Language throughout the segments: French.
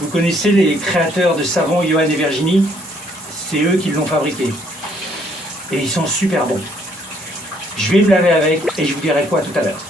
Vous connaissez les créateurs de savon, Johan et Virginie? C'est eux qui l'ont fabriqué. Et ils sont super bons. Je vais me laver avec et je vous dirai quoi tout à l'heure.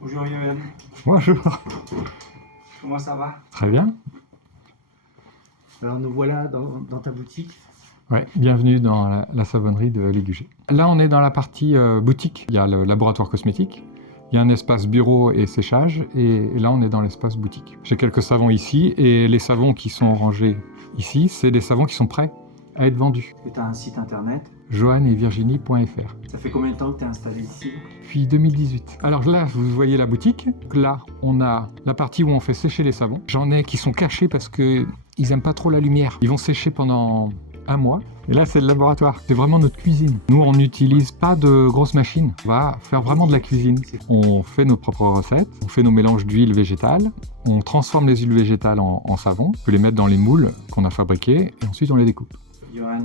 Bonjour Johan. Bonjour. Comment ça va? Très bien. Alors nous voilà dans ta boutique. Ouais, bienvenue dans la savonnerie de Ligugé. Là, on est dans la partie boutique. Il y a le laboratoire cosmétique, il y a un espace bureau et séchage, et là, on est dans l'espace boutique. J'ai quelques savons ici, et les savons qui sont rangés ici, c'est des savons qui sont prêts à être vendus. Tu as un site internet. johanetvirginie.fr. Ça fait combien de temps que tu es installé ici? Depuis 2018. Alors là, vous voyez la boutique. Là, on a la partie où on fait sécher les savons. J'en ai qui sont cachés parce qu'ils n'aiment pas trop la lumière. Ils vont sécher pendant un mois. Et là, c'est le laboratoire. C'est vraiment notre cuisine. Nous, on n'utilise pas de grosses machines. On va faire vraiment de la cuisine. On fait nos propres recettes. On fait nos mélanges d'huile végétale. On transforme les huiles végétales en savon. On peut les mettre dans les moules qu'on a fabriqués. Et ensuite, on les découpe. Johan,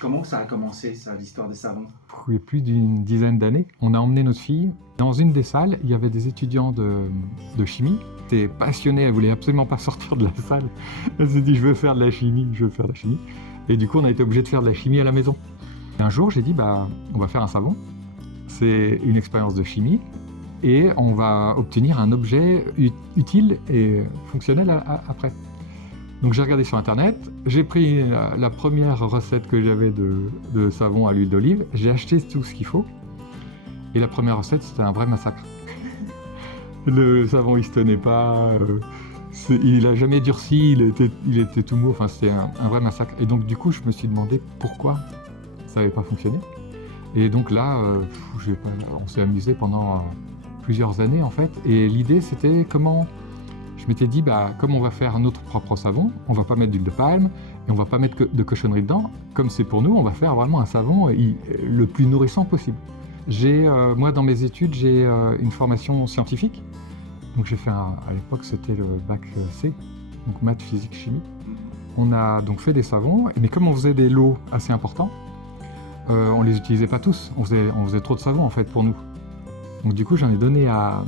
comment ça a commencé, ça, l'histoire des savons? Il y a plus d'une dizaine d'années, on a emmené notre fille. Dans une des salles, il y avait des étudiants de chimie. Elle était passionnée, elle voulait absolument pas sortir de la salle. Elle s'est dit, je veux faire de la chimie, je veux faire de la chimie. Et du coup, on a été obligé de faire de la chimie à la maison. Et un jour, j'ai dit, on va faire un savon. C'est une expérience de chimie. Et on va obtenir un objet utile et fonctionnel après. Donc j'ai regardé sur internet, j'ai pris la première recette que j'avais de savon à l'huile d'olive, j'ai acheté tout ce qu'il faut, et la première recette c'était un vrai massacre. Le savon il se tenait pas, il a jamais durci, il était tout mou, enfin c'était un vrai massacre. Et donc du coup je me suis demandé pourquoi ça n'avait pas fonctionné. Et donc là, on s'est amusé pendant plusieurs années en fait, et l'idée c'était comment... Je m'étais dit, comme on va faire notre propre savon, on va pas mettre d'huile de palme et on va pas mettre de cochonnerie dedans. Comme c'est pour nous, on va faire vraiment un savon le plus nourrissant possible. Moi, dans mes études, j'ai une formation scientifique. Donc j'ai fait, à l'époque, c'était le bac C, donc maths, physique, chimie. On a donc fait des savons, mais comme on faisait des lots assez importants, on les utilisait pas tous. On faisait trop de savon en fait pour nous. Donc du coup, j'en ai donné à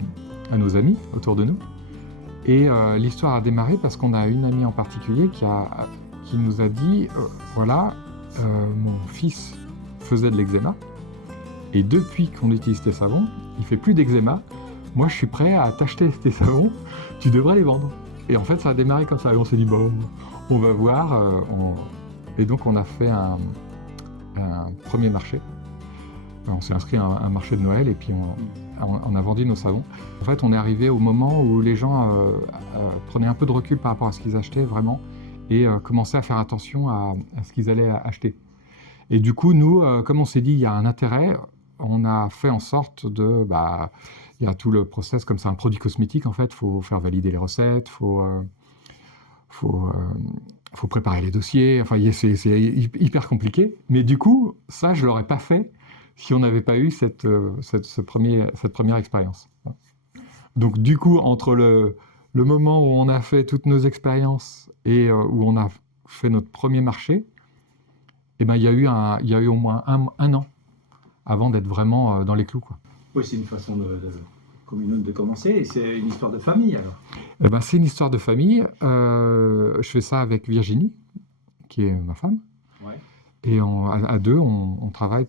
nos amis autour de nous. Et l'histoire a démarré parce qu'on a une amie en particulier qui nous a dit voilà, mon fils faisait de l'eczéma et depuis qu'on utilise tes savons, il fait plus d'eczéma. Moi, je suis prêt à t'acheter tes savons, tu devrais les vendre. Et en fait, ça a démarré comme ça. Et on s'est dit on va voir. Et donc, on a fait un premier marché. On s'est inscrit à un marché de Noël et puis on a vendu nos savons. En fait, on est arrivé au moment où les gens prenaient un peu de recul par rapport à ce qu'ils achetaient vraiment et commençaient à faire attention à ce qu'ils allaient acheter. Et du coup, nous, comme on s'est dit, il y a un intérêt, on a fait en sorte de... il y a tout le process, comme c'est un produit cosmétique, en fait, il faut faire valider les recettes, il faut préparer les dossiers, enfin, c'est hyper compliqué. Mais du coup, ça, je ne l'aurais pas fait si on n'avait pas eu cette première expérience. Donc du coup, entre le moment où on a fait toutes nos expériences et où on a fait notre premier marché, il y a eu au moins un an avant d'être vraiment dans les clous, quoi. Oui, c'est une façon comme une autre de commencer, et c'est une histoire de famille alors. C'est une histoire de famille. Je fais ça avec Virginie, qui est ma femme. Ouais. Et à deux, on travaille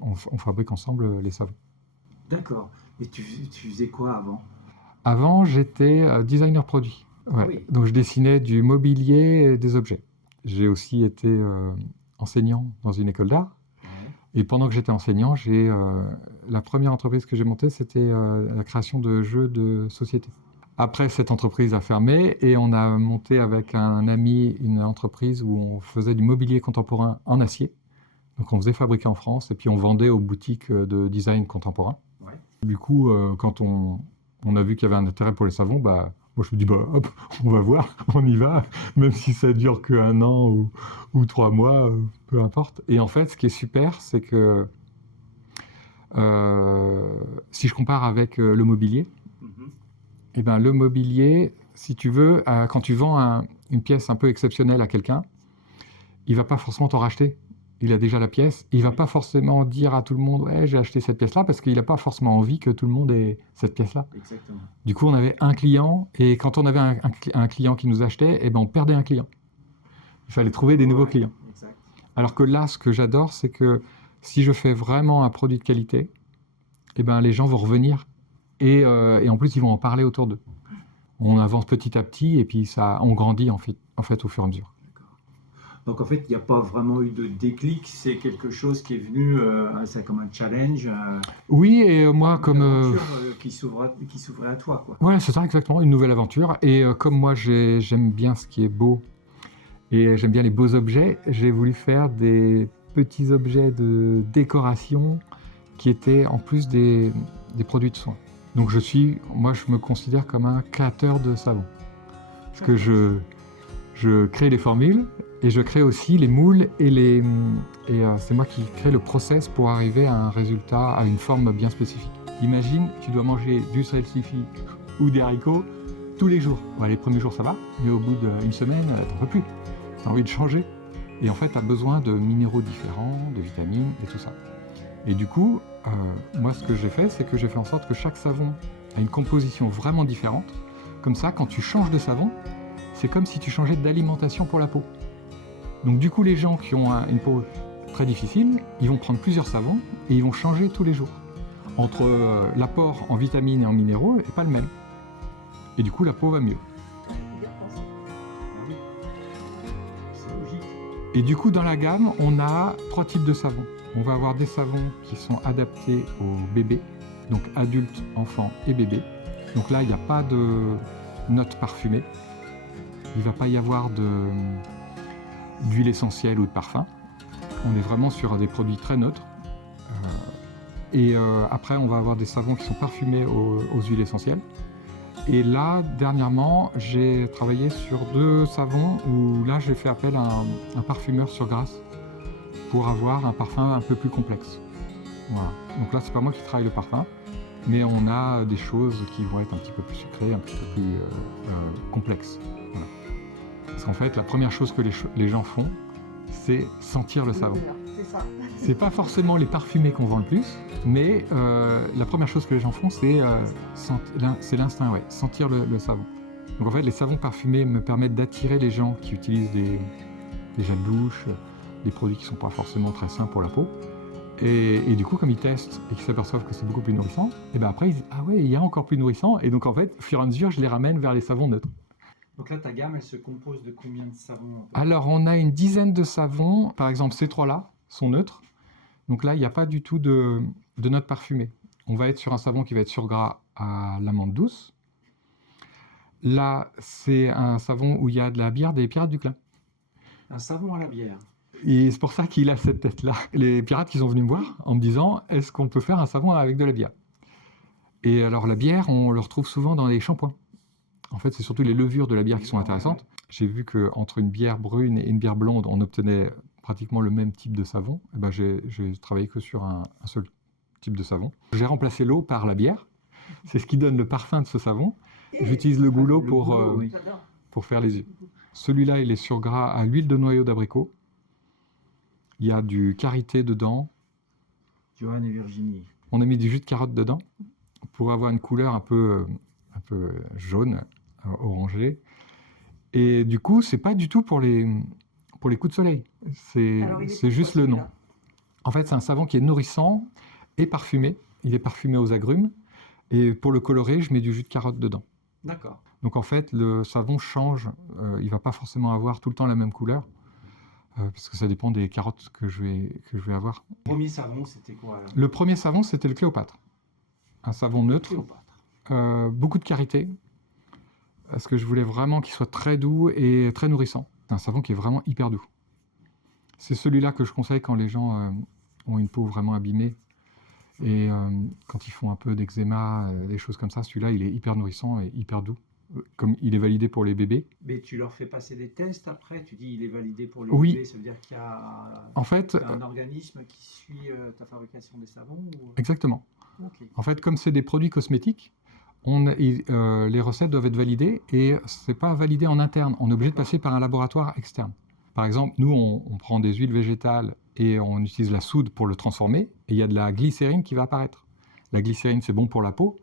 on fabrique ensemble les savons. D'accord. Et tu faisais quoi avant? Avant, j'étais designer produit. Ouais. Oui. Donc, je dessinais du mobilier et des objets. J'ai aussi été enseignant dans une école d'art. Ouais. Et pendant que j'étais enseignant, la première entreprise que j'ai montée, c'était la création de jeux de société. Après, cette entreprise a fermé et on a monté avec un ami une entreprise où on faisait du mobilier contemporain en acier. Donc on faisait fabriquer en France et puis on vendait aux boutiques de design contemporain. Ouais. Du coup, quand on a vu qu'il y avait un intérêt pour les savons, Moi, je me dis, bah, hop, on va voir, on y va, même si ça dure qu'1 an ou 3 mois, peu importe. Et en fait, ce qui est super, c'est que si je compare avec le mobilier, eh ben, le mobilier, si tu veux, quand tu vends une pièce un peu exceptionnelle à quelqu'un, il ne va pas forcément t'en racheter. Il a déjà la pièce. Il ne va pas forcément dire à tout le monde « Ouais, j'ai acheté cette pièce-là » parce qu'il n'a pas forcément envie que tout le monde ait cette pièce-là. Exactement. Du coup, on avait un client et quand on avait un client qui nous achetait, eh ben, on perdait un client. Il fallait trouver des nouveaux clients. Exact. Alors que là, ce que j'adore, c'est que si je fais vraiment un produit de qualité, eh ben, les gens vont revenir et en plus, ils vont en parler autour d'eux. On avance petit à petit et puis on grandit en fait au fur et à mesure. Donc en fait, il n'y a pas vraiment eu de déclic, c'est quelque chose qui est venu, c'est comme un challenge. Oui, et moi Une comme... aventure qui s'ouvrait à toi, quoi. Ouais, c'est ça exactement, une nouvelle aventure. Et comme moi j'aime bien ce qui est beau et j'aime bien les beaux objets, j'ai voulu faire des petits objets de décoration qui étaient en plus des produits de soins. Donc moi je me considère comme un créateur de savon. Parce que je crée les formules et je crée aussi les moules et c'est moi qui crée le process pour arriver à un résultat, à une forme bien spécifique. Imagine, tu dois manger du salsifis ou des haricots tous les jours. Bon, les premiers jours ça va, mais au bout d'une semaine, t'en peux plus. T'as envie de changer. Et en fait, t'as besoin de minéraux différents, de vitamines et tout ça. Et du coup, moi ce que j'ai fait, c'est que j'ai fait en sorte que chaque savon a une composition vraiment différente. Comme ça, quand tu changes de savon, c'est comme si tu changeais d'alimentation pour la peau. Donc du coup, les gens qui ont une peau très difficile, ils vont prendre plusieurs savons et ils vont changer tous les jours. Entre l'apport en vitamines et en minéraux n'est pas le même. Et du coup, la peau va mieux. C'est logique. Et du coup, dans la gamme, on a 3 types de savons. On va avoir des savons qui sont adaptés aux bébés, donc adultes, enfants et bébés. Donc là, il n'y a pas de notes parfumées. Il ne va pas y avoir d'huile essentielle ou de parfum. On est vraiment sur des produits très neutres. Après, on va avoir des savons qui sont parfumés aux huiles essentielles. Et là, dernièrement, j'ai travaillé sur 2 savons où là, j'ai fait appel à un parfumeur sur Grasse pour avoir un parfum un peu plus complexe. Voilà. Donc là, c'est pas moi qui travaille le parfum, mais on a des choses qui vont être un petit peu plus sucrées, un petit peu plus complexes. Voilà. Parce qu'en fait, la première chose que les gens font, c'est sentir le savon. C'est ça. C'est pas forcément les parfumés qu'on vend le plus, mais la première chose que les gens font, c'est l'instinct, ouais, sentir le savon. Donc en fait, les savons parfumés me permettent d'attirer les gens qui utilisent des gels douche, des produits qui ne sont pas forcément très sains pour la peau. Et du coup, comme ils testent et qu'ils s'aperçoivent que c'est beaucoup plus nourrissant, et ben après ils disent « Ah ouais, il y a encore plus nourrissant ». Et donc en fait, au fur et à mesure, je les ramène vers les savons neutres. Donc là, ta gamme, elle se compose de combien de savons? Alors, on a une dizaine de savons. Par exemple, ces 3-là sont neutres. Donc là, il n'y a pas du tout de notes parfumées. On va être sur un savon qui va être sur gras à l'amande douce. Là, c'est un savon où il y a de la bière des Pirates du Clin. Un savon à la bière. Et c'est pour ça qu'il a cette tête-là. Les pirates qui sont venus me voir en me disant « Est-ce qu'on peut faire un savon avec de la bière ?» Et alors, la bière, on le retrouve souvent dans les shampoings. En fait, c'est surtout les levures de la bière qui sont intéressantes. J'ai vu qu'entre une bière brune et une bière blonde, on obtenait pratiquement le même type de savon. Et ben, j'ai travaillé que sur un seul type de savon. J'ai remplacé l'eau par la bière. C'est ce qui donne le parfum de ce savon. J'utilise le goulot pour faire les yeux. Celui-là, il est sur gras à l'huile de noyau d'abricot. Il y a du karité dedans. Johan et Virginie. On a mis du jus de carotte dedans pour avoir une couleur un peu jaune, orangé. Et du coup, c'est pas du tout pour les coups de soleil. C'est juste le nom. En fait, c'est un savon qui est nourrissant et parfumé. Il est parfumé aux agrumes. Et pour le colorer, je mets du jus de carotte dedans. D'accord. Donc en fait, le savon change. Il ne va pas forcément avoir tout le temps la même couleur. Parce que ça dépend des carottes que je vais avoir. Le premier savon, c'était quoi alors? Le premier savon, c'était le Cléopâtre. Un savon neutre. Beaucoup de karité. Parce que je voulais vraiment qu'il soit très doux et très nourrissant. C'est un savon qui est vraiment hyper doux. C'est celui-là que je conseille quand les gens ont une peau vraiment abîmée. Et quand ils font un peu d'eczéma, des choses comme ça, celui-là, il est hyper nourrissant et hyper doux. comme il est validé pour les bébés. Mais tu leur fais passer des tests après? Tu dis il est validé pour les Oui. bébés, ça veut dire qu'il y a En fait, un organisme qui suit ta fabrication des savons ou... exactement. Ok. En fait, comme c'est des produits cosmétiques, les recettes doivent être validées et c'est pas validé en interne. On est obligé de passer par un laboratoire externe. Par exemple, nous, on prend des huiles végétales et on utilise la soude pour le transformer et il y a de la glycérine qui va apparaître. La glycérine, c'est bon pour la peau,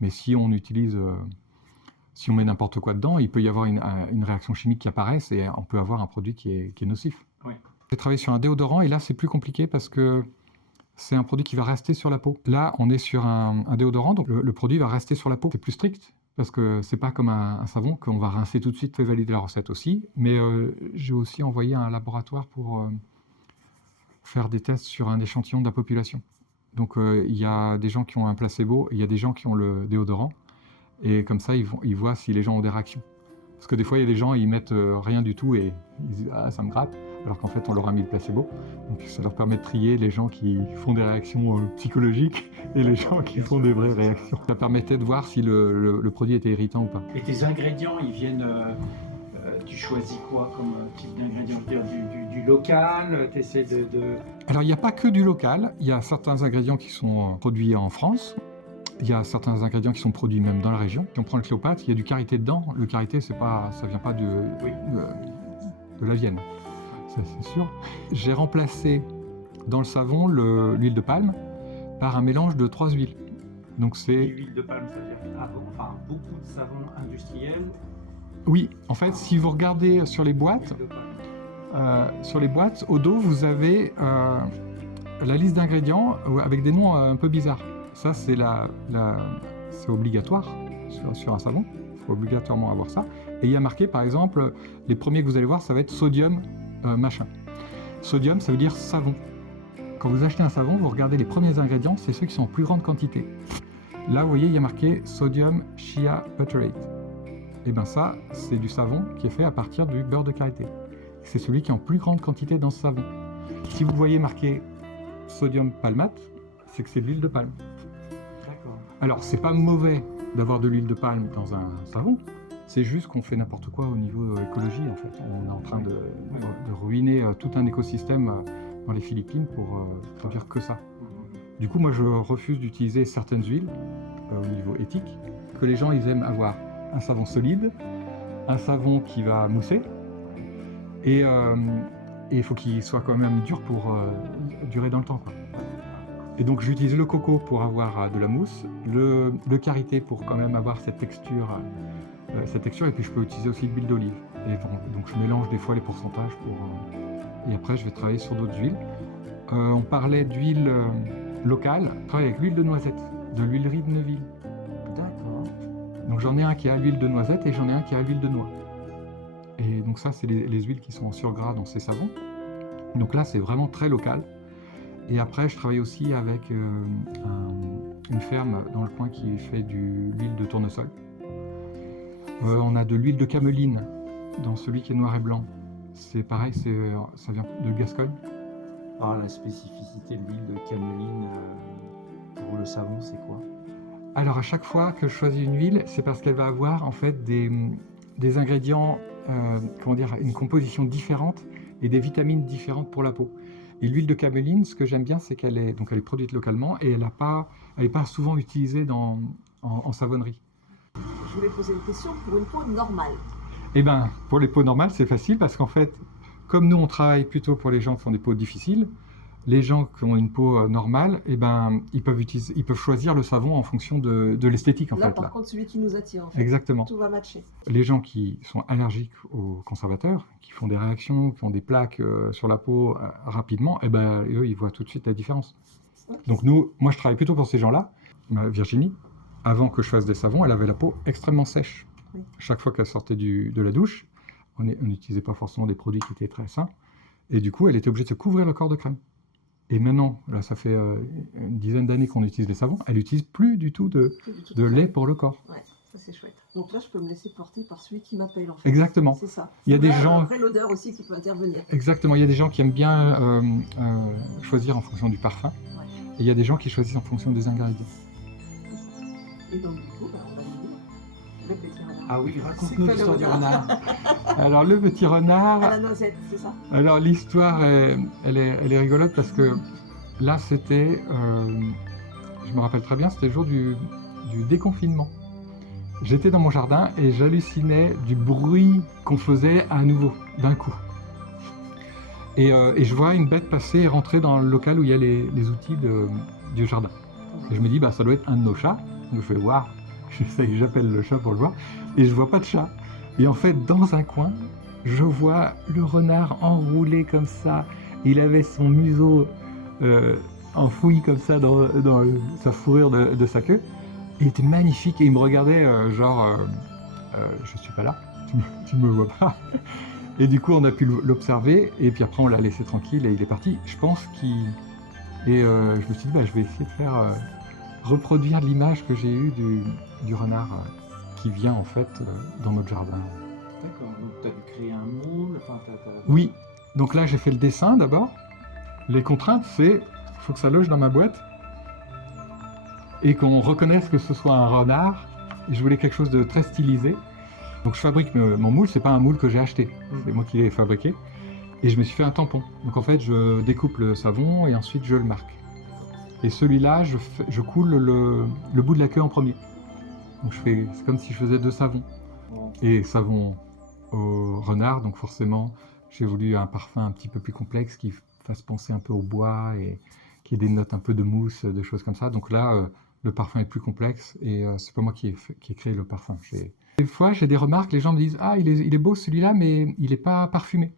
mais si on met n'importe quoi dedans, il peut y avoir une réaction chimique qui apparaisse et on peut avoir un produit qui est nocif. Oui. J'ai travaillé sur un déodorant et là, c'est plus compliqué parce que c'est un produit qui va rester sur la peau. Là, on est sur un déodorant, donc le produit va rester sur la peau. C'est plus strict, parce que c'est pas comme un savon qu'on va rincer tout de suite, fait valider la recette aussi. Mais j'ai aussi envoyé à un laboratoire pour faire des tests sur un échantillon de la population. Donc il y a des gens qui ont un placebo, et il y a des gens qui ont le déodorant. Et comme ça, ils voient si les gens ont des réactions. Parce que des fois, il y a des gens, ils mettent rien du tout et ils disent « Ah, ça me gratte », alors qu'en fait, on leur a mis le placebo. Donc ça leur permet de trier les gens qui font des réactions psychologiques et les gens qui font des vraies réactions. Ça permettait de voir si le produit était irritant ou pas. Et tes ingrédients, ils viennent... tu choisis quoi comme type d'ingrédients? Je veux dire, du local, tu essaies de... Alors, il n'y a pas que du local. Il y a certains ingrédients qui sont produits en France. Il y a certains ingrédients qui sont produits même dans la région. Si on prend le Cléopâtre, il y a du karité dedans. Le karité, ça vient pas de la Vienne, c'est sûr. J'ai remplacé dans le savon l'huile de palme par un mélange de 3 huiles. Donc c'est... L'huile de palme, ça veut dire beaucoup de savons industriels. Oui, en fait, si vous regardez sur les boîtes, au dos, vous avez la liste d'ingrédients avec des noms un peu bizarres. Ça, c'est c'est obligatoire sur un savon. Il faut obligatoirement avoir ça. Et il y a marqué, par exemple, les premiers que vous allez voir, ça va être sodium machin. Sodium, ça veut dire savon. Quand vous achetez un savon, vous regardez les premiers ingrédients, c'est ceux qui sont en plus grande quantité. Là, vous voyez, il y a marqué sodium shea butterate. Et bien ça, c'est du savon qui est fait à partir du beurre de karité. C'est celui qui est en plus grande quantité dans ce savon. Si vous voyez marqué sodium palmate, c'est que c'est de l'huile de palme. D'accord. Alors, c'est pas mauvais d'avoir de l'huile de palme dans un savon, c'est juste qu'on fait n'importe quoi au niveau écologie, en fait. On est en train de ruiner tout un écosystème dans les Philippines pour produire que ça. Du coup, moi, je refuse d'utiliser certaines huiles au niveau éthique, que les gens, ils aiment avoir un savon solide, un savon qui va mousser, et il faut qu'il soit quand même dur pour durer dans le temps, quoi. Et donc j'utilise le coco pour avoir de la mousse, le karité pour quand même avoir cette texture, et puis je peux utiliser aussi de l'huile d'olive. Et donc je mélange des fois les pourcentages et après je vais travailler sur d'autres huiles. On parlait d'huile locale, je travaille avec l'huile de noisette, de l'huilerie de Neuville. D'accord. Donc j'en ai un qui a l'huile de noisette et j'en ai un qui a l'huile de noix. Et donc ça, c'est les huiles qui sont en surgras dans ces savons. Donc là, c'est vraiment très local. Et après, je travaille aussi avec une ferme dans le coin qui fait de l'huile de tournesol. On a de l'huile de cameline dans celui qui est noir et blanc. C'est pareil, ça vient de Gascogne. Alors la spécificité de l'huile de cameline pour le savon, c'est quoi? Alors à chaque fois que je choisis une huile, c'est parce qu'elle va avoir en fait des ingrédients, une composition différente et des vitamines différentes pour la peau. Et l'huile de cameline, ce que j'aime bien, c'est qu'elle est produite localement et elle n'est pas souvent utilisée en savonnerie. Je voulais poser une question pour une peau normale. Eh bien, pour les peaux normales, c'est facile parce qu'en fait, comme nous, on travaille plutôt pour les gens qui ont des peaux difficiles, les gens qui ont une peau normale, eh ben, ils peuvent choisir le savon en fonction de l'esthétique, en Là, fait. par contre, celui qui nous attire, en fait. Exactement. Tout va matcher. Les gens qui sont allergiques aux conservateurs, qui font des réactions, qui ont des plaques sur la peau rapidement, eh ben, eux, ils voient tout de suite la différence. Okay. Donc moi, je travaille plutôt pour ces gens-là. Virginie, avant que je fasse des savons, elle avait la peau extrêmement sèche. Oui. Chaque fois qu'elle sortait de la douche, on n'utilisait pas forcément des produits qui étaient très sains. Et du coup, elle était obligée de se couvrir le corps de crème. Et maintenant, là, ça fait une dizaine d'années qu'on utilise les savons, elle n'utilise plus du tout de lait pour le corps. Ouais, ça c'est chouette. Donc là, je peux me laisser porter par celui qui m'appelle, en fait. Exactement. C'est ça. Il y a des gens... Après, l'odeur aussi qui peut intervenir. Exactement. Il y a des gens qui aiment bien choisir en fonction du parfum. Ouais. Et il y a des gens qui choisissent en fonction des ingrédients. Et donc, du coup, on va venir avec les Ah oui, C'est raconte-nous quoi, l'histoire le du renard. Alors le petit renard, À la noisette, c'est ça? alors l'histoire, elle est rigolote parce que là c'était, je me rappelle très bien, c'était le jour du déconfinement. J'étais dans mon jardin et j'hallucinais du bruit qu'on faisait à nouveau, d'un coup. Et je vois une bête passer et rentrer dans le local où il y a les outils du jardin. Et je me dis, bah, ça doit être un de nos chats. Donc je fais, waouh, j'appelle le chat pour le voir. Et je vois pas de chat. Et en fait, dans un coin, je vois le renard enroulé comme ça. Il avait son museau enfoui comme ça dans sa fourrure de sa queue. Il était magnifique et il me regardait je suis pas là, tu me vois pas. Et du coup, on a pu l'observer, et puis après, on l'a laissé tranquille, et il est parti. Je pense qu'il... Et je me suis dit, bah, je vais essayer de faire reproduire l'image que j'ai eue du renard qui vient, en fait, dans notre jardin. D'accord, donc tu as dû créer un moule, enfin Oui, donc là, j'ai fait le dessin, d'abord. Les contraintes, c'est, il faut que ça loge dans ma boîte, et qu'on reconnaisse que ce soit un renard. Et je voulais quelque chose de très stylisé. Donc je fabrique mon moule, c'est pas un moule que j'ai acheté, c'est moi qui l'ai fabriqué. Et je me suis fait un tampon. Donc en fait, je découpe le savon et ensuite je le marque. Et celui-là, je coule le bout de la queue en premier. Donc c'est comme si je faisais 2 savons. Et savon au renard, donc forcément, j'ai voulu un parfum un petit peu plus complexe qui fasse penser un peu au bois et qui ait des notes un peu de mousse, de choses comme ça. Donc là, le parfum est plus complexe et c'est pas moi qui ai créé le parfum. Des fois, j'ai des remarques, les gens me disent « Ah, il est beau celui-là, mais il n'est pas parfumé. »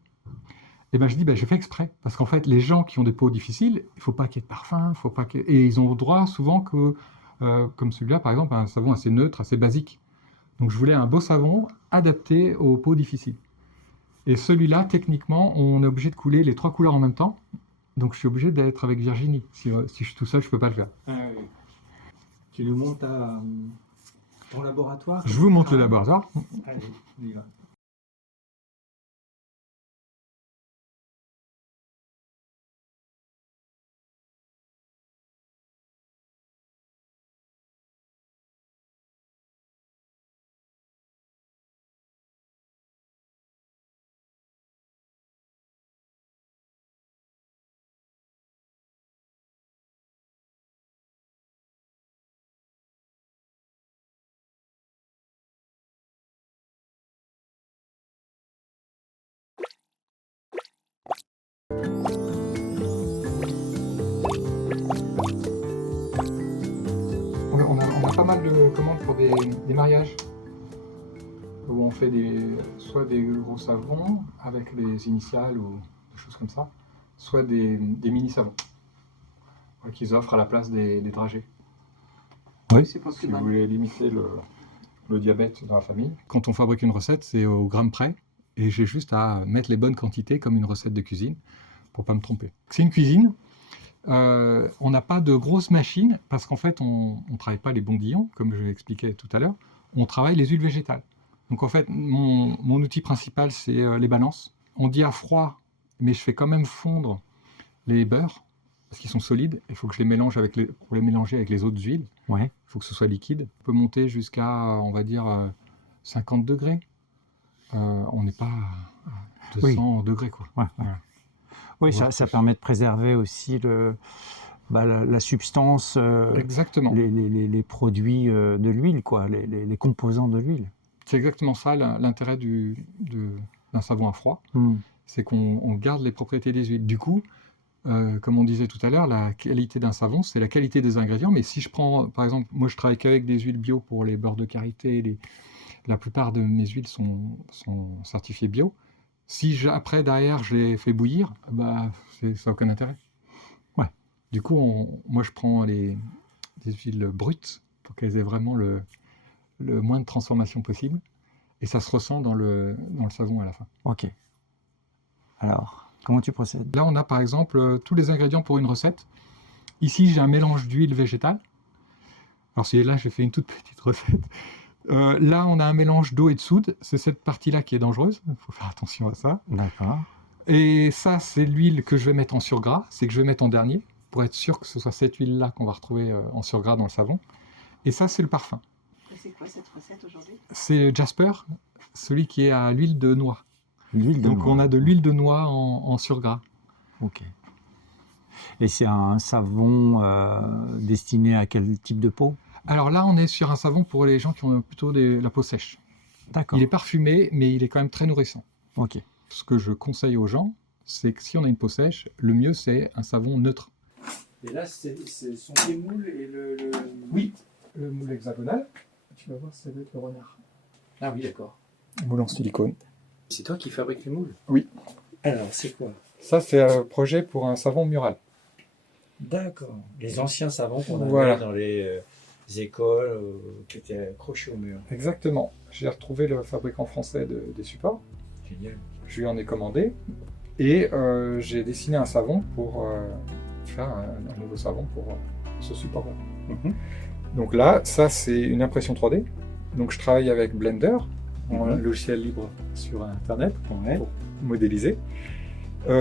Et ben je dis « J'ai fait exprès. » Parce qu'en fait, les gens qui ont des peaux difficiles, il ne faut pas qu'il y ait de parfum, et ils ont le droit souvent que, comme celui-là, par exemple, un savon assez neutre, assez basique. Donc je voulais un beau savon adapté aux peaux difficiles. Et celui-là, techniquement, on est obligé de couler les 3 couleurs en même temps. Donc je suis obligé d'être avec Virginie. Si je suis tout seul, je ne peux pas le faire. Ah, oui. Tu nous montres ton laboratoire? Je vous montre le laboratoire. Allez, on y va. On a pas mal de commandes pour des mariages où on fait soit des gros savons avec les initiales ou des choses comme ça, soit des mini-savons qu'ils offrent à la place des dragées. Oui, c'est pas Si plus vous mal. voulez limiter le diabète dans la famille. Quand on fabrique une recette, c'est au gramme près et j'ai juste à mettre les bonnes quantités comme une recette de cuisine pour pas me tromper. C'est une cuisine. On n'a pas de grosses machines parce qu'en fait, on ne travaille pas les bondillons, comme je l'expliquais tout à l'heure. On travaille les huiles végétales. Donc en fait, mon outil principal, c'est les balances. On dit à froid, mais je fais quand même fondre les beurres parce qu'ils sont solides. Il faut que je les mélange pour les mélanger avec les autres huiles. Ouais. Il faut que ce soit liquide. On peut monter jusqu'à, on va dire, 50 degrés. On n'est pas à 200 degrés, quoi. Ouais. Voilà. Oui, Ouais, ça permet de préserver aussi la substance, Exactement. les produits de l'huile, quoi, les composants de l'huile. C'est exactement ça l'intérêt d'un savon à froid, c'est qu'on garde les propriétés des huiles. Du coup, comme on disait tout à l'heure, la qualité d'un savon, c'est la qualité des ingrédients. Mais si je prends, par exemple, moi je travaille qu'avec des huiles bio pour les beurres de karité, la plupart de mes huiles sont certifiées bio. Si après, derrière, je les fais bouillir, bah, ça n'a aucun intérêt. Ouais. Du coup, moi je prends des huiles brutes pour qu'elles aient vraiment le moins de transformation possible. Et ça se ressent dans le savon à la fin. Ok. Alors, comment tu procèdes? Là, on a par exemple tous les ingrédients pour une recette. Ici, j'ai un mélange d'huile végétale. Alors, là, j'ai fait une toute petite recette. Là, on a un mélange d'eau et de soude. C'est cette partie-là qui est dangereuse. Il faut faire attention à ça. D'accord. Et ça, c'est l'huile que je vais mettre en surgras. C'est que je vais mettre en dernier pour être sûr que ce soit cette huile-là qu'on va retrouver en surgras dans le savon. Et ça, c'est le parfum. c'est quoi cette recette aujourd'hui? C'est Jasper, celui qui est à l'huile de noix. L'huile de Donc noix. on a de l'huile de noix en surgras. Ok. Et c'est un savon destiné à quel type de peau? Alors là, on est sur un savon pour les gens qui ont plutôt la peau sèche. D'accord. Il est parfumé, mais il est quand même très nourrissant. Ok. Ce que je conseille aux gens, c'est que si on a une peau sèche, le mieux c'est un savon neutre. Et là, ce sont les moules et le... Oui, le moule hexagonal, tu vas voir, ça doit être le renard. Ah oui, d'accord. Moule en silicone. C'est toi qui fabriques les moules? Oui. Alors, c'est quoi? Ça, c'est un projet pour un savon mural. D'accord. Les anciens savons qu'on avait Voilà. dans les écoles qui étaient accrochés au mur. Exactement. J'ai retrouvé le fabricant français des supports. Génial. Je lui en ai commandé et j'ai dessiné un savon pour faire un nouveau savon pour ce support-là. Donc là, ça c'est une impression 3D. Donc je travaille avec Blender, un logiciel libre sur Internet pour modéliser.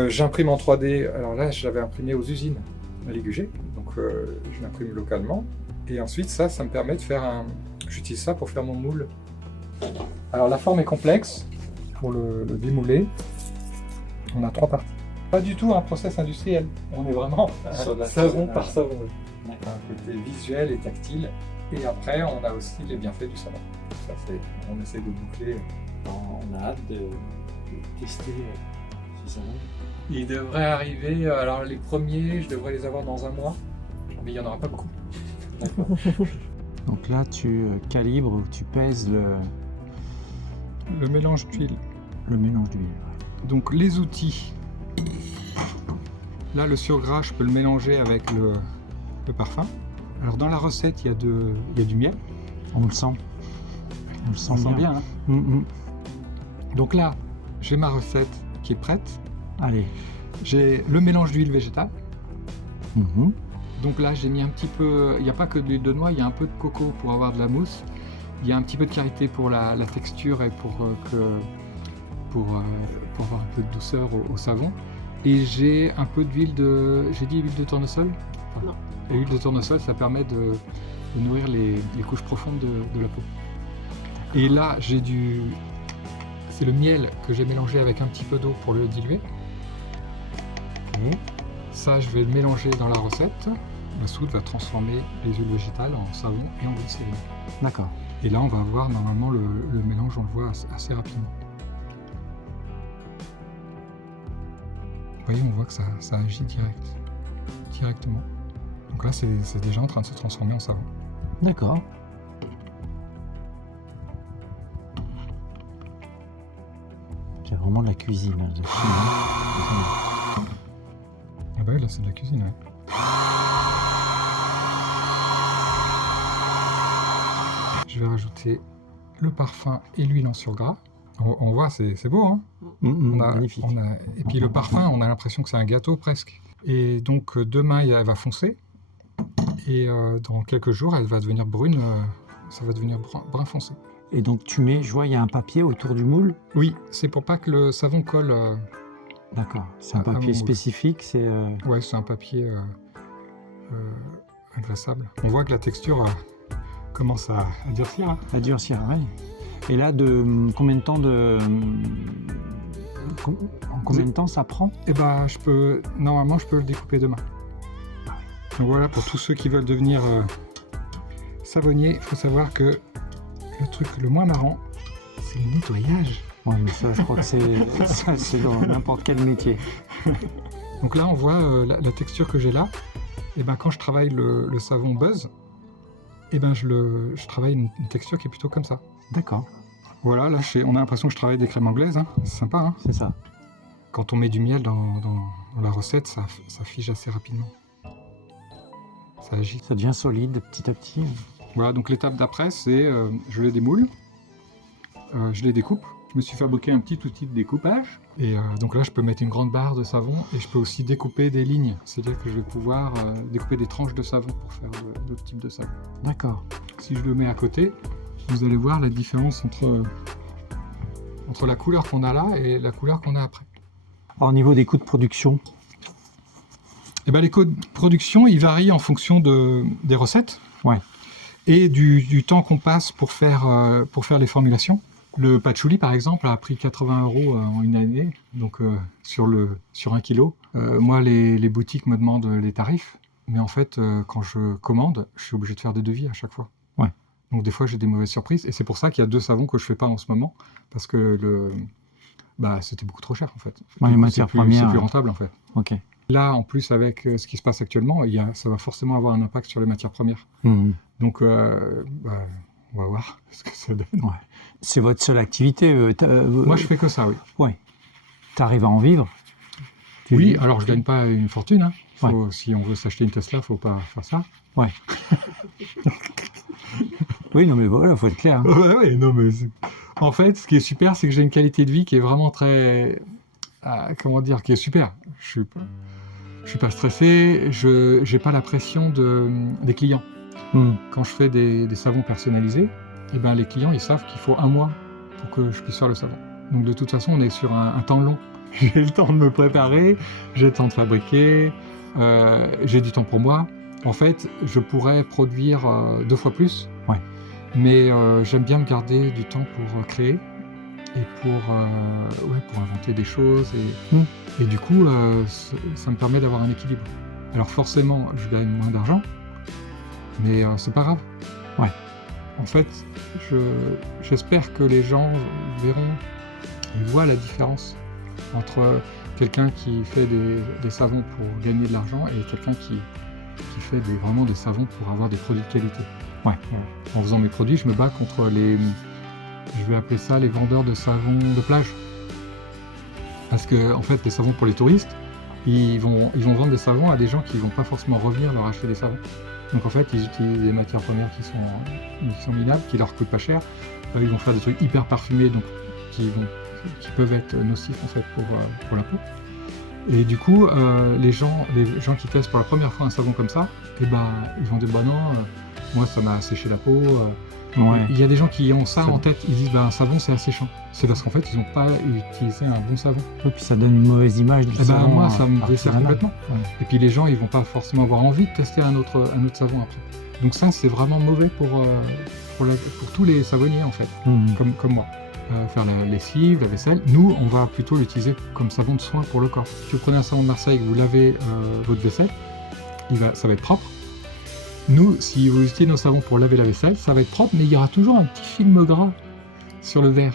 J'imprime en 3D. Alors là, je l'avais imprimé aux usines à Ligugé, donc je l'imprime localement. Et ensuite, ça me permet de faire j'utilise ça pour faire mon moule. Alors la forme est complexe. Pour le démouler, on a 3 parties. Pas du tout un process industriel. On est vraiment Sur de la savon farine. par savon. Un côté visuel et tactile. Et après, on a aussi les bienfaits du savon. Ça, on essaie de boucler. On a hâte de tester ce savon. Il devrait arriver. Alors les premiers, je devrais les avoir dans un mois, mais il n'y en aura pas beaucoup. Donc là, tu calibres, tu pèses Le mélange d'huile. le mélange d'huile. Donc les outils. Là, le surgras, je peux le mélanger avec le parfum. Alors dans la recette, il y a du miel. On le sent. On le sent On sent bien. Hein. Mm, mm. Donc là, j'ai ma recette qui est prête. Allez. J'ai le mélange d'huile végétale. Mhm. Donc là, j'ai mis un petit peu... Il n'y a pas que de l'huile de noix, il y a un peu de coco pour avoir de la mousse. Il y a un petit peu de clarité pour la texture et pour avoir un peu de douceur au savon. Et j'ai un peu d'huile de... J'ai dit huile de tournesol? Non. Et l'huile de tournesol, ça permet de nourrir les couches profondes de la peau. Et là, j'ai c'est le miel que j'ai mélangé avec un petit peu d'eau pour le diluer. Ok. Ça, je vais le mélanger dans la recette. La soude va transformer les huiles végétales en savon et en glycérine. D'accord. Et là, on va avoir normalement le mélange, on le voit assez rapidement. Vous voyez, on voit que ça agit directement. Donc là, c'est déjà en train de se transformer en savon. D'accord. C'est vraiment de la cuisine. Hein, Ah bah oui, là, c'est de la cuisine, ouais. Je vais rajouter le parfum et l'huile en surgras. On voit, c'est beau, hein. Magnifique. Et puis le parfum, on a l'impression que c'est un gâteau presque. Et donc demain, elle va foncer. Et dans quelques jours, elle va devenir brune. Ça va devenir brun foncé. Et donc tu mets, je vois, il y a un papier autour du moule. Oui, c'est pour pas que le savon colle. D'accord. C'est un à mon papier moule. spécifique. C'est Ouais, c'est un papier ingraissable. On voit que la texture commence à durcir. Hein. à durcir, oui. Et là, combien de temps en combien de temps ça prend? Et ben, normalement, je peux le découper demain. Donc voilà, pour tous ceux qui veulent devenir savonniers, il faut savoir que le truc le moins marrant, c'est le nettoyage. Oui, mais ça, je crois que c'est dans n'importe quel métier. Donc là, on voit la texture que j'ai là. Et ben, quand je travaille le savon Buzz, et ben, je travaille une texture qui est plutôt comme ça. D'accord, Voilà, là, on a l'impression que je travaille des crèmes anglaises. Hein. C'est sympa, hein. c'est ça. Quand on met du miel dans la recette, ça fige assez rapidement. Ça agit. Ça devient solide petit à petit. Voilà, donc l'étape d'après, c'est je les démoule, je les découpe. Je me suis fabriqué un petit outil de découpage. Et donc là, je peux mettre une grande barre de savon et je peux aussi découper des lignes. C'est-à-dire que je vais pouvoir découper des tranches de savon pour faire d'autres types de savon. D'accord. Si je le mets à côté, vous allez voir la différence entre la couleur qu'on a là et la couleur qu'on a après. Alors, au niveau des coûts de production, Et ben, les coûts de production, ils varient en fonction des recettes. Ouais. et du temps qu'on passe pour faire les formulations. Le patchouli, par exemple, a pris 80 € en une année, donc sur 1 kilo. Moi, les boutiques me demandent les tarifs, mais en fait, quand je commande, je suis obligé de faire des devis à chaque fois. Ouais. Donc des fois, j'ai des mauvaises surprises, et c'est pour ça qu'il y a 2 savons que je fais pas en ce moment, parce que c'était beaucoup trop cher, en fait. Ouais, les Du coup, matières c'est premières. plus rentable, en fait. Ok. Là, en plus, avec ce qui se passe actuellement, ça va forcément avoir un impact sur les matières premières. Mhm. Donc, on va voir ce que ça donne. Ouais. C'est votre seule activité. Moi, je fais que ça, oui. Ouais. T'arrives à en vivre? Oui, alors je gagne pas une fortune. Hein. Si on veut s'acheter une Tesla, faut pas faire ça. Ouais. Oui, non, mais voilà, faut être clair. Hein. Ouais, non, mais en fait, ce qui est super, c'est que j'ai une qualité de vie qui est vraiment très, qui est super. Je suis pas stressé, j'ai pas la pression des clients. Quand je fais des savons personnalisés, eh ben, les clients, ils savent qu'il faut 1 mois pour que je puisse faire le savon. Donc de toute façon, on est sur un temps long. J'ai le temps de me préparer, j'ai le temps de fabriquer, j'ai du temps pour moi. En fait, je pourrais produire 2 fois plus, ouais. Mais j'aime bien me garder du temps pour créer et pour inventer des choses. Et du coup, ça me permet d'avoir un équilibre. Alors forcément, je gagne moins d'argent, mais c'est pas grave. Ouais. En fait, j'espère que les gens verront et voient la différence entre quelqu'un qui fait des savons pour gagner de l'argent et quelqu'un qui fait vraiment des savons pour avoir des produits de qualité. Ouais. Voilà. En faisant mes produits, je me bats contre je vais appeler ça les vendeurs de savons de plage. Parce que, en fait, les savons pour les touristes, ils vont vendre des savons à des gens qui ne vont pas forcément revenir leur acheter des savons. Donc en fait, ils utilisent des matières premières qui sont minables, qui leur coûtent pas cher. Ils vont faire des trucs hyper parfumés, donc qui peuvent être nocifs en fait pour la peau. Et du coup, les gens qui testent pour la première fois un savon comme ça, ils vont dire non, moi ça m'a asséché la peau. Ouais. Il y a des gens qui ont ça en tête, ils disent un savon c'est asséchant. C'est parce qu'en fait ils n'ont pas utilisé un bon savon. Et puis ça donne une mauvaise image du savon. Moi ça me dessert complètement. Ouais. Et puis les gens ils vont pas forcément avoir envie de tester un autre savon après. Donc ça c'est vraiment mauvais pour tous les savonniers en fait, comme moi. Faire la lessive, la vaisselle. Nous, on va plutôt l'utiliser comme savon de soin pour le corps. Si vous prenez un savon de Marseille et que vous lavez votre vaisselle, ça va être propre. Nous, si vous utilisez nos savons pour laver la vaisselle, ça va être propre, mais il y aura toujours un petit film gras sur le verre.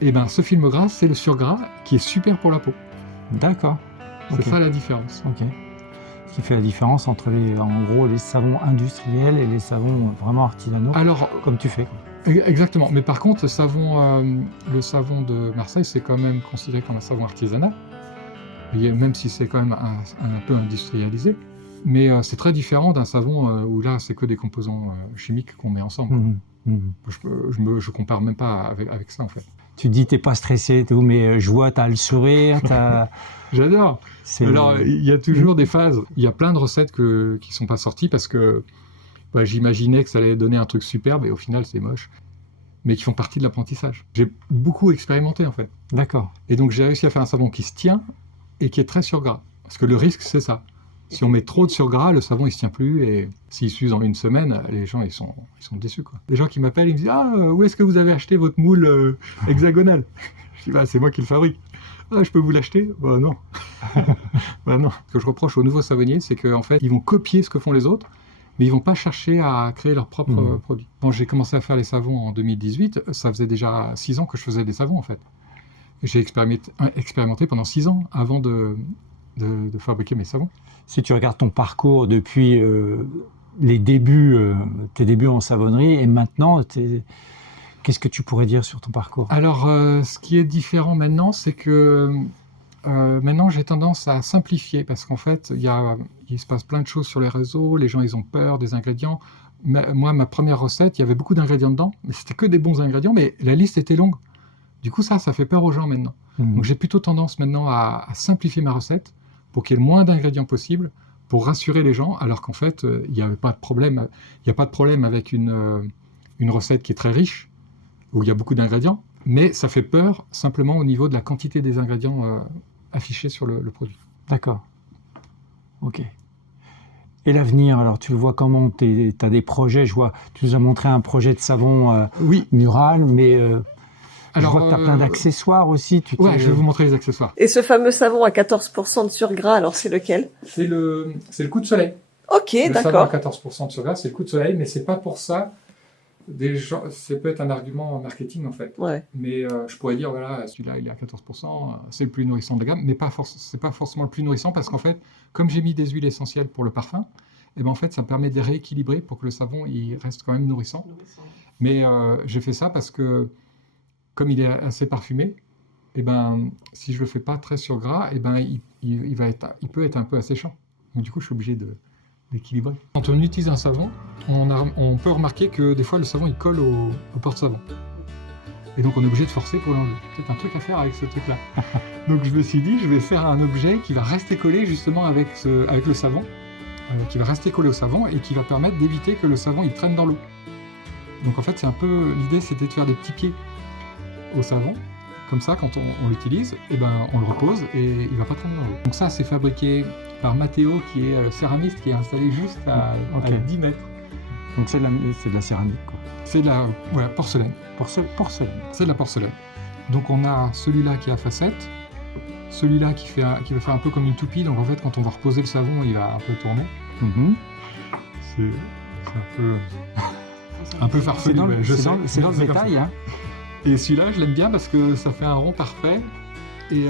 Et ce film gras, c'est le surgras qui est super pour la peau. D'accord. C'est ça la différence. Ok. Ce qui fait la différence entre en gros les savons industriels et les savons vraiment artisanaux. Alors, comme tu fais. Exactement. Mais par contre, le savon de Marseille, c'est quand même considéré comme un savon artisanal, même si c'est quand même un peu industrialisé. Mais c'est très différent d'un savon où là, c'est que des composants chimiques qu'on met ensemble. Je compare même pas avec ça, en fait. Tu dis, t'es pas stressé, mais je vois, t'as le sourire, J'adore. Alors, il y a toujours des phases. Il y a plein de recettes qui sont pas sorties parce que j'imaginais que ça allait donner un truc superbe et au final, c'est moche. Mais qui font partie de l'apprentissage. J'ai beaucoup expérimenté, en fait. D'accord. Et donc, j'ai réussi à faire un savon qui se tient et qui est très surgras. Parce que le risque, c'est ça. Si on met trop de surgras, le savon, il se tient plus. Et s'il s'use en une semaine, les gens, ils sont déçus, quoi. Les gens qui m'appellent, ils me disent « Ah, où est-ce que vous avez acheté votre moule hexagonal ?» Je dis « C'est moi qui le fabrique. » « Ah, je peux vous l'acheter ?» Non. Non. Ce que je reproche aux nouveaux savonniers, c'est qu'en fait, ils vont copier ce que font les autres, mais ils vont pas chercher à créer leurs propres produits. Quand j'ai commencé à faire les savons en 2018, ça faisait déjà 6 ans que je faisais des savons, en fait. J'ai expérimenté pendant 6 ans avant de fabriquer mes savons. Si tu regardes ton parcours depuis tes débuts en savonnerie et maintenant, qu'est-ce que tu pourrais dire sur ton parcours ? Alors, ce qui est différent maintenant, c'est que maintenant, j'ai tendance à simplifier parce qu'en fait, il se passe plein de choses sur les réseaux, les gens, ils ont peur des ingrédients. Moi, ma première recette, il y avait beaucoup d'ingrédients dedans, mais c'était que des bons ingrédients, mais la liste était longue. Du coup, ça fait peur aux gens maintenant. Donc, j'ai plutôt tendance maintenant à simplifier ma recette pour qu'il y ait le moins d'ingrédients possible, pour rassurer les gens, alors qu'en fait, il n'y a pas de problème. Il n'y a pas de problème avec une recette qui est très riche, où il y a beaucoup d'ingrédients, mais ça fait peur simplement au niveau de la quantité des ingrédients affichés sur le produit. D'accord. Ok. Et l'avenir, alors tu le vois comment? Tu as des projets, je vois, tu nous as montré un projet de savon Oui. mural, mais Alors, je vois que tu as plein d'accessoires aussi. Ouais, je vais vous montrer les accessoires. Et ce fameux savon à 14% de surgras, alors c'est lequel? C'est le coup de soleil. Ok, Le savon à d'accord. 14% de surgras, c'est le coup de soleil, mais c'est pas pour ça. Des gens, ça peut être un argument marketing en fait. Ouais. Mais je pourrais dire, voilà, celui-là, il est à 14%, c'est le plus nourrissant de la gamme, mais c'est pas forcément le plus nourrissant parce qu'en fait, comme j'ai mis des huiles essentielles pour le parfum, et ben en fait, ça me permet de les rééquilibrer pour que le savon, il reste quand même nourrissant. Mais j'ai fait ça parce que, comme il est assez parfumé, et ben, si je le fais pas très sur gras, et ben, il peut être un peu asséchant. Donc du coup, je suis obligé d'équilibrer. Quand on utilise un savon, on peut remarquer que des fois, le savon, il colle au porte-savon. Et donc, on est obligé de forcer pour l'enlever. C'est un truc à faire avec ce truc-là. Donc, je me suis dit, je vais faire un objet qui va rester collé justement avec le savon, qui va rester collé au savon et qui va permettre d'éviter que le savon, il traîne dans l'eau. Donc, en fait, c'est un peu... L'idée, c'était de faire des petits pieds au savon. Comme ça, quand on l'utilise, et ben, on le repose et il ne va pas traîner dans l'eau. Donc ça, c'est fabriqué par Matteo, qui est céramiste, qui est installé juste à 10 mètres. Donc c'est de la céramique, quoi. C'est de la porcelaine. Porcelaine. C'est de la porcelaine. Donc on a celui-là qui a facette, celui-là qui va faire un peu comme une toupie. Donc en fait, quand on va reposer le savon, il va un peu tourner. C'est un peu farfelu. C'est dans le détail, hein. Et celui-là, je l'aime bien parce que ça fait un rond parfait et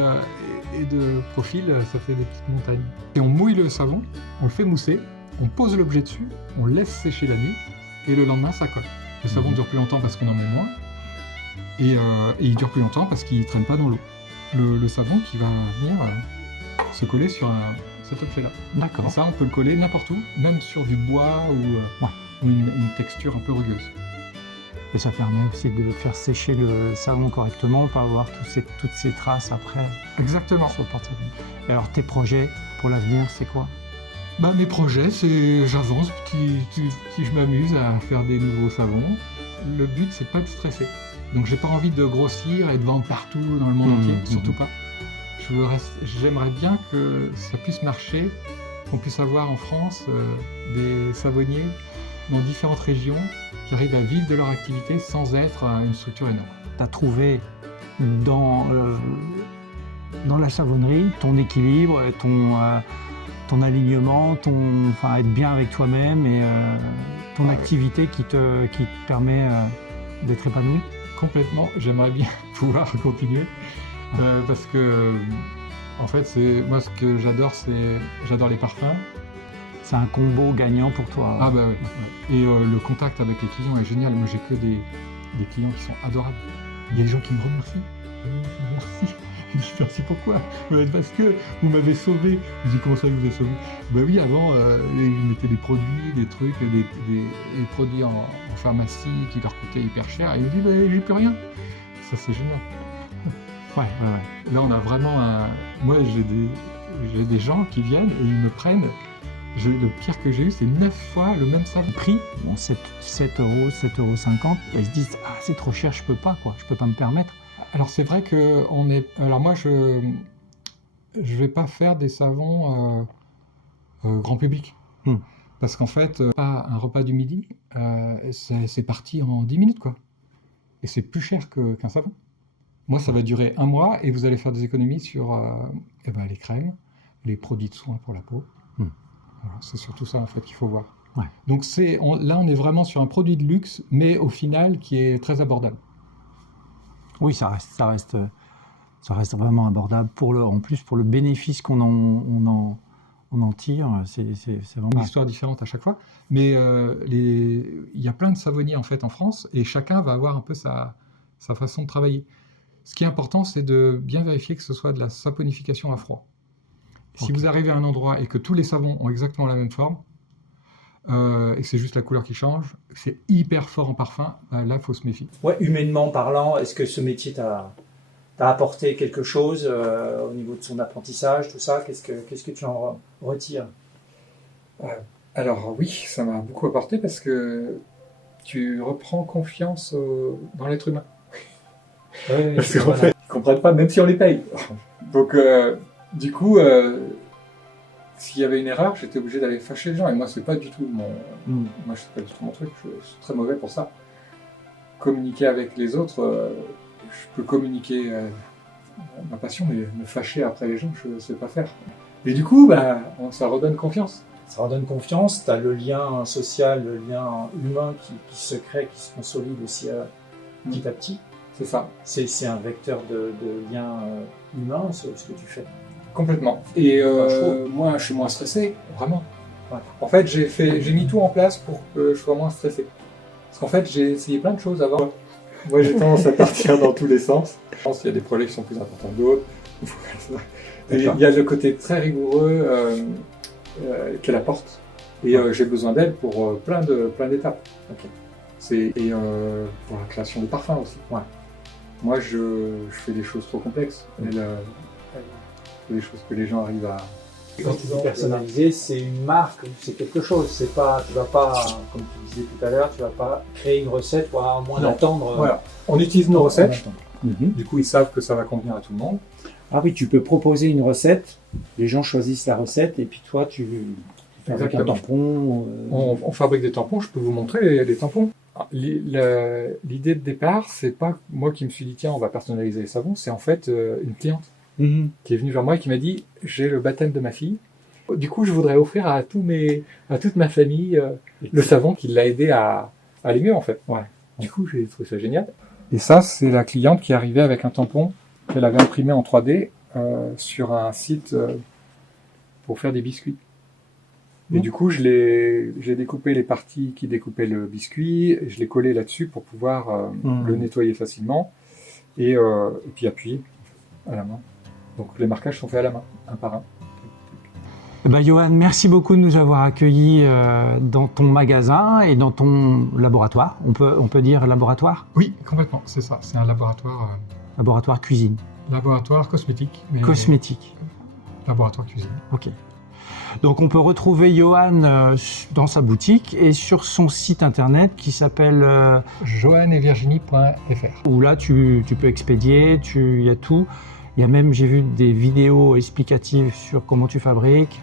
de profil, ça fait des petites montagnes. Et on mouille le savon, on le fait mousser, on pose l'objet dessus, on laisse sécher la nuit et le lendemain, ça colle. Le savon dure plus longtemps parce qu'on en met moins et il dure plus longtemps parce qu'il ne traîne pas dans l'eau. Le savon qui va venir se coller sur cet objet-là. D'accord. Et ça, on peut le coller n'importe où, même sur du bois ou une texture un peu rugueuse. Et ça permet aussi de faire sécher le savon correctement, pas avoir toutes ces traces après. Exactement. Sur le porte-savon. Et alors tes projets pour l'avenir, c'est quoi? Mes projets, c'est j'avance, je m'amuse à faire des nouveaux savons. Le but, c'est pas de stresser. Donc j'ai pas envie de grossir et de vendre partout dans le monde entier, surtout pas. J'aimerais bien que ça puisse marcher, qu'on puisse avoir en France des savonniers dans différentes régions qui arrivent à vivre de leur activité sans être une structure énorme. Tu as trouvé dans la savonnerie ton équilibre, ton alignement, être bien avec toi-même et ton activité qui te permet d'être épanoui? Complètement, j'aimerais bien pouvoir continuer parce que en fait, moi ce que j'adore les parfums. C'est un combo gagnant pour toi. Ah bah oui. Et le contact avec les clients est génial. Moi j'ai que des clients qui sont adorables. Il y a des gens qui me remercient. Merci. Je dis merci pourquoi? Parce que vous m'avez sauvé. Je dis comment ça je vous ai sauvé? Bah oui, avant ils mettaient des produits, des trucs, des produits en pharmacie qui leur coûtaient hyper cher. Et ils me disent bah, j'ai plus rien. Ça c'est génial. Ouais. Là on a vraiment moi j'ai des gens qui viennent et ils me prennent. Le pire que j'ai eu, c'est 9 fois le même savon. Prix, bon, 7 €, 7,50 €. Ils se disent ah c'est trop cher, je peux pas me permettre. Alors c'est vrai que alors moi je vais pas faire des savons grand public parce qu'en fait pas un repas du midi c'est parti en 10 minutes quoi. Et c'est plus cher qu'un savon. Moi ça va durer 1 mois et vous allez faire des économies sur les crèmes, les produits de soins pour la peau. Voilà, c'est surtout ça en fait qu'il faut voir. Ouais. Donc là on est vraiment sur un produit de luxe, mais au final qui est très abordable. Oui, ça reste vraiment abordable en plus pour le bénéfice qu'on en tire. C'est vraiment une histoire différente à chaque fois. Mais il y a plein de savonniers en fait en France et chacun va avoir un peu sa façon de travailler. Ce qui est important, c'est de bien vérifier que ce soit de la saponification à froid. Si vous arrivez à un endroit et que tous les savons ont exactement la même forme, et que c'est juste la couleur qui change, c'est hyper fort en parfum, là, il faut se méfier. Ouais, humainement parlant, est-ce que ce métier t'a apporté quelque chose au niveau de son apprentissage, tout ça? Qu'est-ce que tu en retires? Alors oui, ça m'a beaucoup apporté parce que tu reprends confiance dans l'être humain. Oui, parce qu'en fait, ils ne comprennent pas, même si on les paye. Donc, du coup, s'il y avait une erreur, j'étais obligé d'aller fâcher les gens. Et moi, c'est pas du tout moi, c'est pas du tout mon truc. Je suis très mauvais pour ça. Communiquer avec les autres, je peux communiquer ma passion, mais me fâcher après les gens, je ne sais pas faire. Et du coup, ça redonne confiance. Ça redonne confiance, tu as le lien social, le lien humain qui se crée, qui se consolide aussi petit à petit. C'est ça. C'est un vecteur de lien humain, ce que tu fais. Complètement. Et moi, je suis moins stressé, vraiment. Ouais. En fait, j'ai mis tout en place pour que je sois moins stressé. Parce qu'en fait, j'ai essayé plein de choses avant. Moi, j'ai tendance à partir dans tous les sens. Je pense qu'il y a des projets qui sont plus importants que d'autres. Il y a le côté très rigoureux qu'elle apporte. Et j'ai besoin d'elle pour plein d'étapes. Okay. Pour la création de parfums aussi. Ouais. Moi, je fais des choses trop complexes. Elle fait des choses que les gens arrivent à... Quand tu dis personnalisé, c'est une marque, c'est quelque chose. C'est pas, tu vas pas, comme tu disais tout à l'heure, tu vas pas créer une recette pour avoir moins d'attendre. Voilà. On utilise nos recettes. Du coup, ils savent que ça va convenir à tout le monde. Ah oui, tu peux proposer une recette, les gens choisissent la recette et puis toi, tu fabriques un tampon. On fabrique des tampons, je peux vous montrer les tampons. L'idée de départ, c'est pas moi qui me suis dit tiens, on va personnaliser les savons, c'est en fait une cliente qui est venue vers moi et qui m'a dit j'ai le baptême de ma fille. Du coup, je voudrais offrir à toute ma famille le savon qui l'a aidé à aller mieux en fait. Ouais. Du coup, j'ai trouvé ça génial. Et ça, c'est la cliente qui est arrivée avec un tampon qu'elle avait imprimé en 3D sur un site pour faire des biscuits. Et du coup, j'ai découpé les parties qui découpaient le biscuit, et je l'ai collé là-dessus pour pouvoir le nettoyer facilement et puis appuyer à la main. Donc les marquages sont faits à la main, un par un. Johan, merci beaucoup de nous avoir accueillis dans ton magasin et dans ton laboratoire. On peut dire laboratoire ? Oui, complètement, c'est ça. C'est un laboratoire... Laboratoire cuisine. Laboratoire cosmétique. Cosmétique. Laboratoire cuisine. Ok. Donc on peut retrouver Johan dans sa boutique et sur son site internet qui s'appelle johanetvirginie.fr. où là tu peux expédier, il y a tout. Il y a même, j'ai vu des vidéos explicatives sur comment tu fabriques.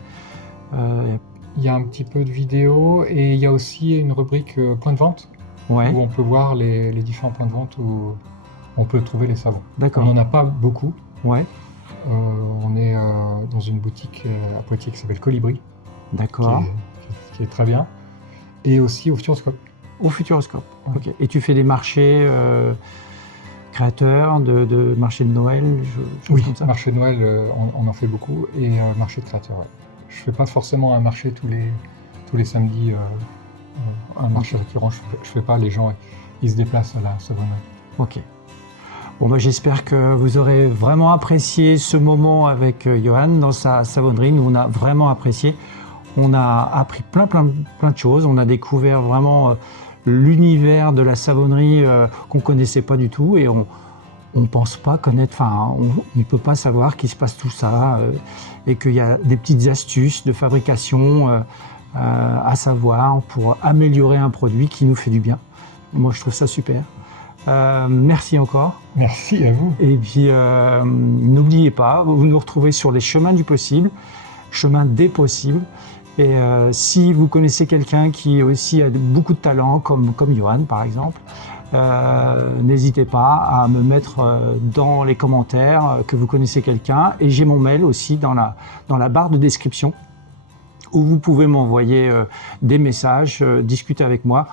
Il y a un petit peu de vidéos et il y a aussi une rubrique point de vente où on peut voir les différents points de vente où on peut trouver les savons. D'accord. On n'en a pas beaucoup. Ouais. On est dans une boutique à Poitiers qui s'appelle Colibri. D'accord. Qui est très bien. Et aussi au Futuroscope. Au Futuroscope, ouais. Ok. Et tu fais des marchés créateurs, de marchés de Noël, oui, comme ça. Marché de Noël, on en fait beaucoup. Et marché de créateurs, ouais. Je ne fais pas forcément un marché tous les samedis, un marché récurrent. Je fais pas, les gens ils se déplacent à la savonnerie. Ok. Bon, j'espère que vous aurez vraiment apprécié ce moment avec Johan dans sa savonnerie. Nous, on a vraiment apprécié. On a appris plein de choses. On a découvert vraiment l'univers de la savonnerie qu'on ne connaissait pas du tout. Et on ne pense pas connaître, enfin, on ne peut pas savoir qu'il se passe tout ça. Et qu'il y a des petites astuces de fabrication à savoir pour améliorer un produit qui nous fait du bien. Moi, je trouve ça super. Merci encore. Merci à vous. Et puis, n'oubliez pas, vous nous retrouvez sur les chemins du possible, chemins des possibles. Et si vous connaissez quelqu'un qui aussi a beaucoup de talent, comme Johan par exemple, n'hésitez pas à me mettre dans les commentaires que vous connaissez quelqu'un. Et j'ai mon mail aussi dans la barre de description où vous pouvez m'envoyer des messages, discuter avec moi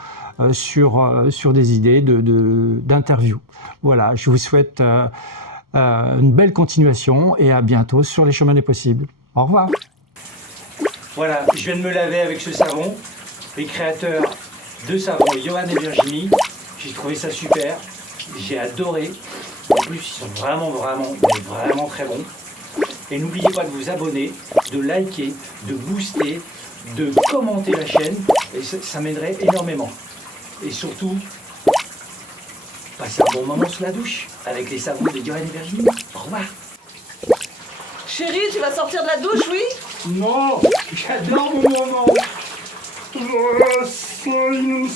sur des idées d'interviews. Voilà, je vous souhaite une belle continuation et à bientôt sur les chemins des possibles. Au revoir. Voilà, je viens de me laver avec ce savon, les créateurs de savon, Johan et Virginie. J'ai trouvé ça super, j'ai adoré. En plus, ils sont vraiment très bons. Et n'oubliez pas de vous abonner, de liker, de booster, de commenter la chaîne. Et ça m'aiderait énormément. Et surtout, passez un bon moment sous la douche avec les savons de Johan et Virginie. Au revoir. Chérie, tu vas sortir de la douche, oui? Non, j'adore mon moment. Je reste une